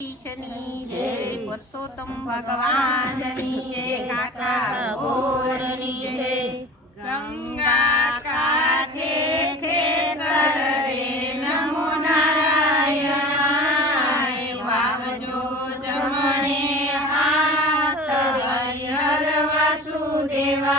ईशनी जय पुरुषोत्तम भगवाननी जय काका गोरनी जय गंगा काठे खेतर रे नमो नारायणाय वावजो जमणे हाथ हरिहर वासुदेवाय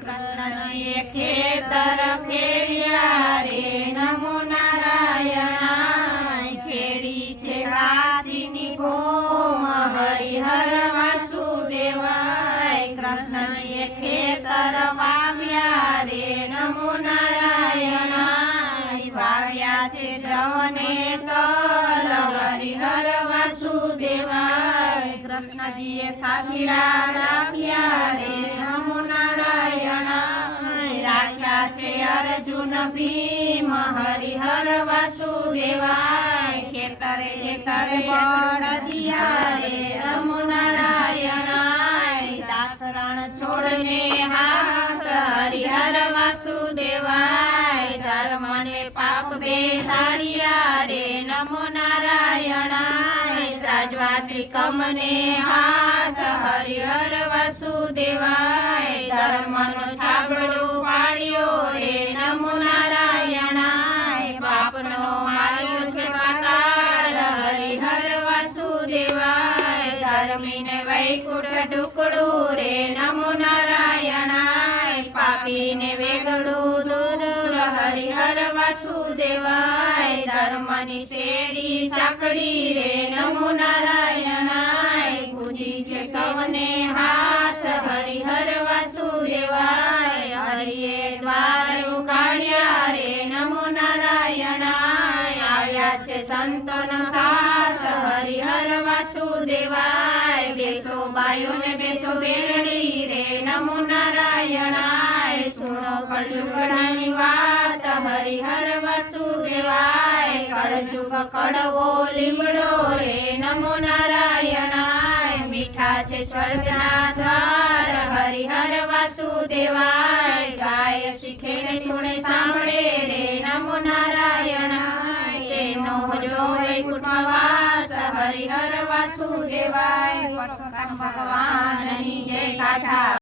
कृष्णजी खेतर खेड़िया रे नमो नारायणाय खेड़ी छे काशीनी भूम हरिहर वासुदेवाय कृष्णजी खेतर वाव्या रे नमो नारायणाय वाव्या छे जवने तल हरिहर वासुदेवाय कृष्णजीए साथीड़ा राख्या रे नमो नारायणाय राख्या छे अर्जुन भीम हरिहर वासुदेवाय खेतरे खेतरे बळदिया रे नमो नारायणाय दासरण छोड़ने हाथ हरिहर वासुदेवाय धर्म ने पाप बेसाड़िया रे नमो नारायणाय राजवा त्रिकमने हाथ हरिहर वासुदेवाय धर्म नो छाबड़ो पाड़ियो रे नमो नारायणाय पापनो मार्यो छे पाताल हरिहर वासुदेवाय धर्मी ने वैकुंठ टुकड़ो रे नमो नारायणाय पापी ने वेगड़ो दूर हरिहर वासुदेवाय धर्मनी शेरी साकड़ी रे नमो नारायणाय पूजी छे सौने हाथ हरिहर वासुदेवाय हरिये द्वार उगाड़्या रे नमो नारायणाय आया छे संतोनो साथ हरिहर वासुदेवाय बेसो बायो ने बेसो बेड़ी रे नमो नारायणाय सुनो कलयुगनी वात हरिहर वासुदेवाय कलयुग कड़वो लीमड़ो रे नमो नारायणाय मीठा छे स्वर्गना द्वार हरिहर वासुदेवाय गाय सीखे ने सुने सांभळे रे नमो नारायणाय तेनो जो वैकुंठवास हरिहर वासुदेवाय पुरुषोत्तम भगवाननी जय काठा।